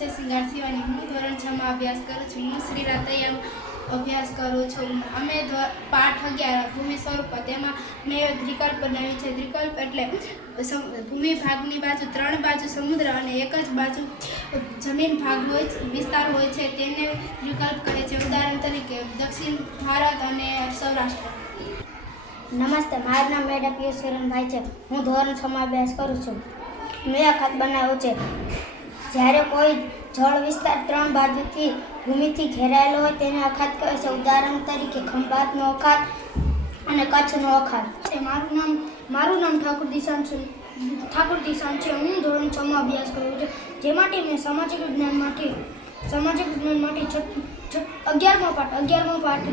છે સિંગાર શિવાની. હું ધોરણ 6 માં અભ્યાસ કરું છું. હું શ્રી રાતૈયામ અભ્યાસ કરું છું. અમે પાઠ 11 ભૂમિ સ્વરૂપ તેમાં મેં દ્વિકલ્પ બનાવી છે. દ્વિકલ્પ એટલે ભૂમિ ભાગની બાજુ 3 બાજુ સમુદ્ર અને એક જ બાજુ જમીન ભાગ વિસ્તાર હોય છે તેને દ્વિકલ્પ કહે છે. ઉદાહરણ તરીકે દક્ષિણ ભારત અને સૌરાષ્ટ્ર. નમસ્તે, મારું નામ મેડમ પિયુષ કિરણભાઈ છે. હું ધોરણ 6 માં અભ્યાસ કરું છું. મેં અખાત બનાવ્યો છે. જ્યારે કોઈ જળ વિસ્તાર 3 બાજુથી ભૂમિથી ઘેરાયેલો હોય તેને અખાત કહે છે. ઉદાહરણ તરીકે ખંભાતનો અખાત અને કચ્છનો અખાત. મારું નામ ઠાકુર દિશાંત છે. હું ધોરણ 6 માં અભ્યાસ કરું છું. જે માટે મેં સામાજિક વિજ્ઞાન માટે 11મો પાઠ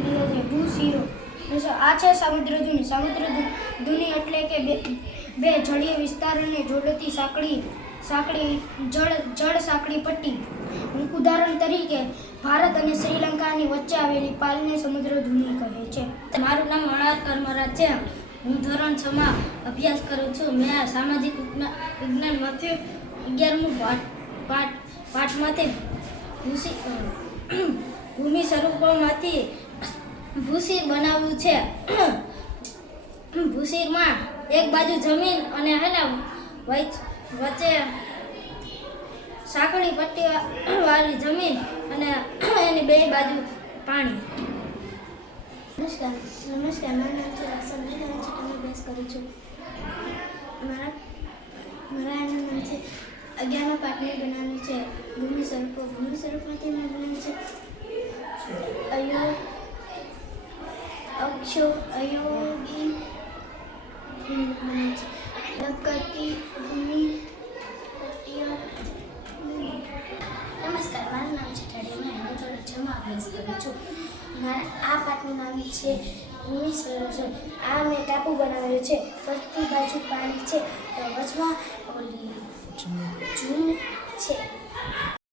લીધો છે. ભૂશીરો. આ છે સમુદ્ર ધુની. સમુદ્ર ધુની એટલે કે બે જળીય વિસ્તારોને જોડતી જળ સાંકડી પટ્ટી. ઉદાહરણ તરીકે ભારત અને શ્રીલંકાની વચ્ચે આવેલી પાલને સમુદ્ર ધુની કહે છે. મારું નામ અણાર કરમરાજ છે. હું ધોરણ 6 માં અભ્યાસ કરું છું. મેં સામાજિક વિજ્ઞાનમાંથી 11મું પાઠમાંથી ભૂમિ સ્વરૂપોમાંથી ભૂશીર બનાવ્યું છે. ભૂશીરમાં એક બાજુ જમીન અને વચ્ચે સાંકડી પટ્ટી વાળી જમીન અને એની બે બાજુ પાણી. નમસ્કાર, મારું નામ છે રાસન. હું ધોરણ 6 માં અભ્યાસ કરું છું. મારા નામ છે 11મા પાઠ મેં બનાવ્યું છે. ભૂમિ સ્વરૂપમાંથી મેં બનાવ્યું છે અયોગી લકતી ભૂમિ. નમસ્કાર, મારું નામ છે ઠાડી. હું ધોરણ 6 માં અભ્યાસ કરું છું. આ પાઠનું નામ છે ભૂમિ સ્વરૂપ. આ મેં ટાપુ બનાવ્યો છે. ફરતી બાજુ પાણી છે. વચમાં ઓલી જૂન છે.